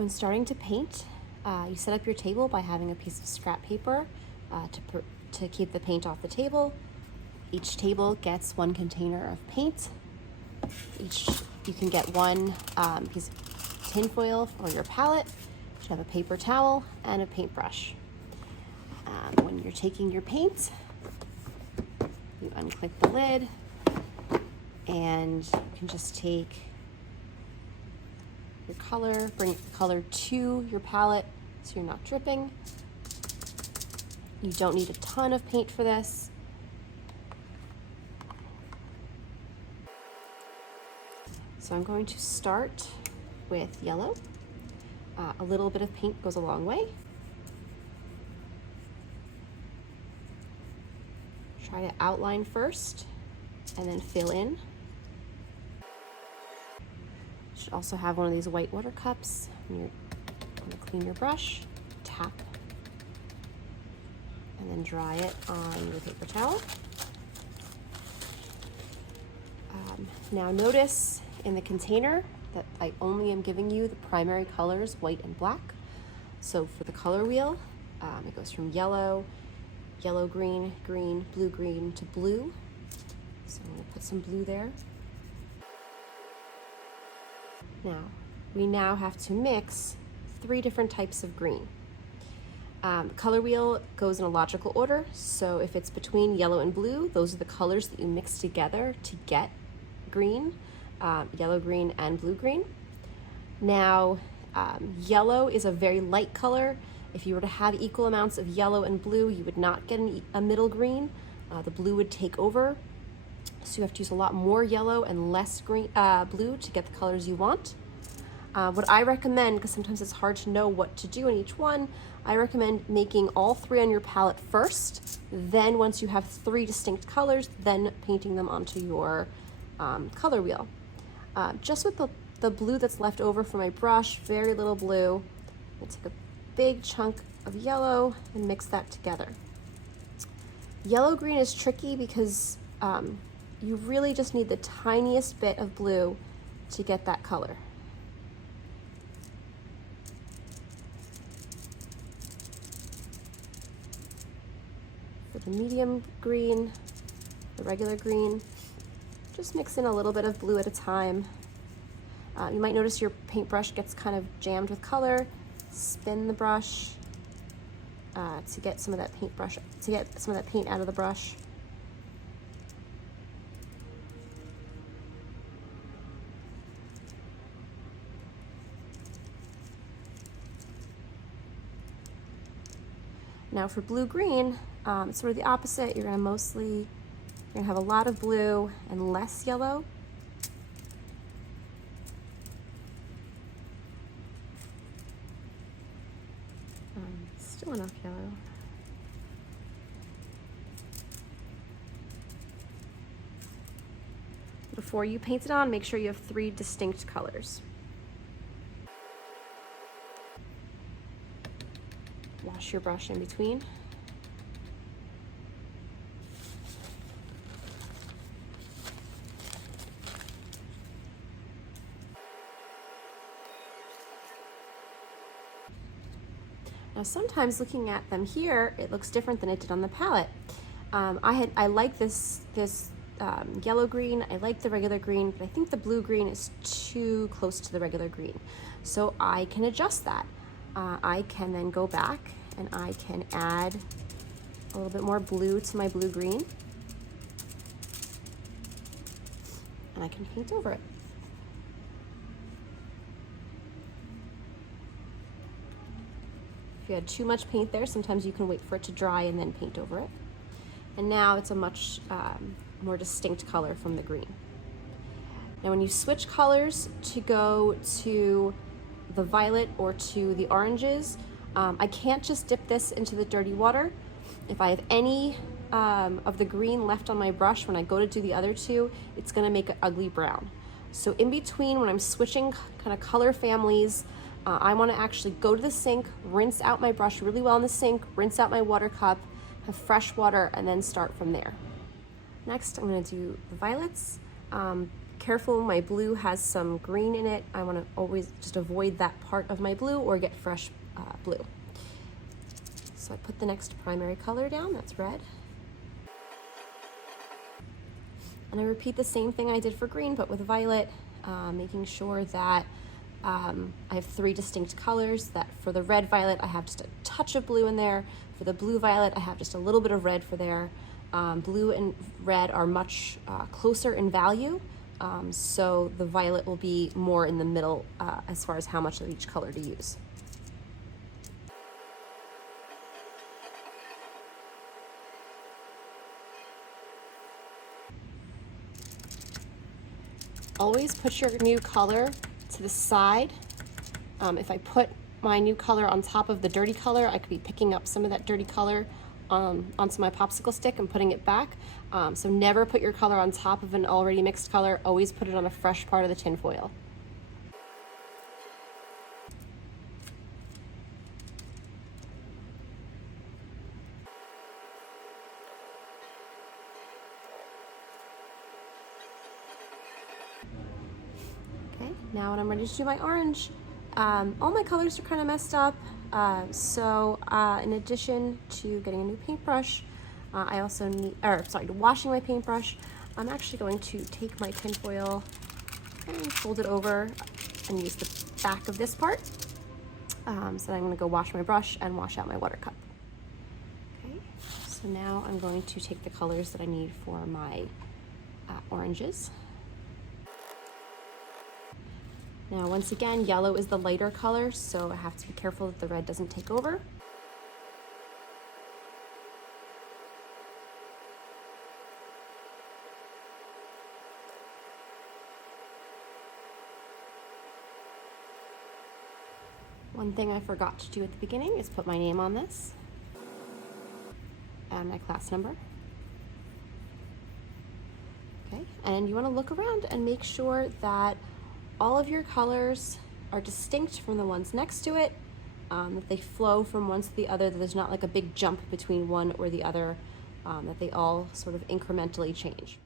When starting to paint, you set up your table by having a piece of scrap paper to keep the paint off the table. Each table gets one container of paint. You can get one piece of tin foil for your palette. You should have a paper towel and a paintbrush. When you're taking your paint, you unclick the lid and you can just take your color, bring the color to your palette so you're not dripping. You don't need a ton of paint for this. So I'm going to start with yellow. A little bit of paint goes a long way. Try to outline first and then fill in. You should also have one of these white water cups. When you're going to clean your brush, tap, and then dry it on your paper towel. Now notice in the container that I only am giving you the primary colors, white and black. So for the color wheel, it goes from yellow, yellow, green, green, blue, green to blue. So I'm going to put some blue there. We now have to mix 3 different types of green. Color wheel goes in a logical order. So if it's between yellow and blue, those are the colors that you mix together to get green, yellow green and blue green. Now, yellow is a very light color. If you were to have equal amounts of yellow and blue, you would not get a middle green. The blue would take over. So you have to use a lot more yellow and less blue to get the colors you want. What I recommend, because sometimes it's hard to know what to do in each one, I recommend making all 3 on your palette first. Then once you have 3 distinct colors, then painting them onto your color wheel. Just with the blue that's left over from my brush, very little blue, I'll take a big chunk of yellow and mix that together. Yellow-green is tricky because you really just need the tiniest bit of blue to get that color. For the medium green, the regular green, just mix in a little bit of blue at a time. You might notice your paintbrush gets kind of jammed with color. Spin the brush to get some of that paint out of the brush. Now for blue-green, it's sort of the opposite. You're gonna have a lot of blue and less yellow. Still enough yellow. Before you paint it on, make sure you have 3 distinct colors. Wash your brush in between. Now sometimes looking at them here, it looks different than it did on the palette. I like this yellow green, I like the regular green, but I think the blue green is too close to the regular green. So I can adjust that. I can then go back and I can add a little bit more blue to my blue-green. And I can paint over it. If you had too much paint there, sometimes you can wait for it to dry and then paint over it. And now it's a much more distinct color from the green. Now when you switch colors to go to the violet or to the oranges, I can't just dip this into the dirty water. If I have any of the green left on my brush when I go to do the other 2, it's gonna make an ugly brown. So in between, when I'm switching kind of color families, I wanna actually go to the sink, rinse out my brush really well in the sink, rinse out my water cup, have fresh water, and then start from there. Next, I'm gonna do the violets. careful when my blue has some green in it. I want to always just avoid that part of my blue or get fresh blue. So I put the next primary color down, that's red. And I repeat the same thing I did for green, but with violet, making sure that I have 3 distinct colors, that for the red violet, I have just a touch of blue in there. For the blue violet, I have just a little bit of red for there. Blue and red are much closer in value, so the violet will be more in the middle as far as how much of each color to use. Always put your new color to the side. If I put my new color on top of the dirty color, I could be picking up some of that dirty color onto my popsicle stick and putting it back. So never put your color on top of an already mixed color. Always put it on a fresh part of the tin foil. Okay, now when I'm ready to do my orange, all my colors are kind of messed up. So in addition to getting a new paintbrush, I also need, washing my paintbrush, I'm actually going to take my tin foil and fold it over and use the back of this part. So I'm going to go wash my brush and wash out my water cup. Okay, so now I'm going to take the colors that I need for my oranges. Now, once again, yellow is the lighter color, so I have to be careful that the red doesn't take over. One thing I forgot to do at the beginning is put my name on this and my class number. Okay, and you want to look around and make sure that all of your colors are distinct from the ones next to it, that they flow from one to the other, that there's not like a big jump between one or the other, that they all sort of incrementally change.